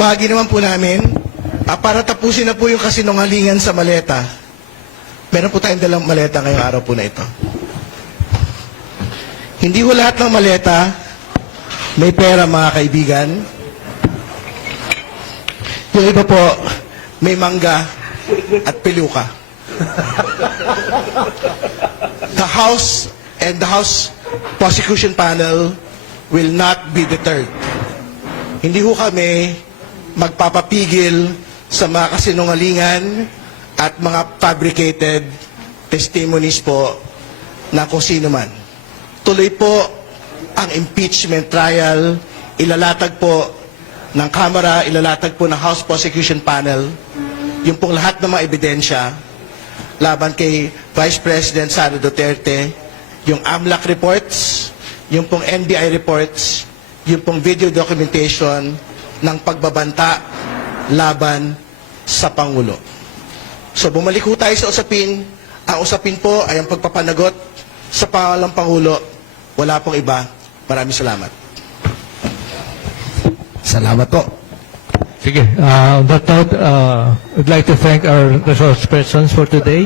Bahagi naman po namin, para tapusin na po yung kasinungalingan sa maleta, meron po tayong dalang maleta ngayong araw po na ito. Hindi ho lahat ng maleta may pera, mga kaibigan. Yung iba po, may mangga at peluka. The House and the House Prosecution Panel will not be deterred. Hindi ho kami magpapapigil sa mga kasinungalingan at mga fabricated testimonies po na kung sino man. Tuloy po ang impeachment trial, ilalatag po ng Kamara, ilalatag po ng House Prosecution Panel, yung pong lahat ng mga ebidensya laban kay Vice President Sara Duterte, yung AMLAC reports, yung pong NBI reports, yung pong video documentation ng pagbabanta laban sa Pangulo. So bumalik ho tayo sa usapin. Ang usapin po ay ang pagpapanagot sa pangalang Pangulo. Wala pong iba. Maraming salamat. Salamat po. Sige, on that note, I'd like to thank our resource persons for today.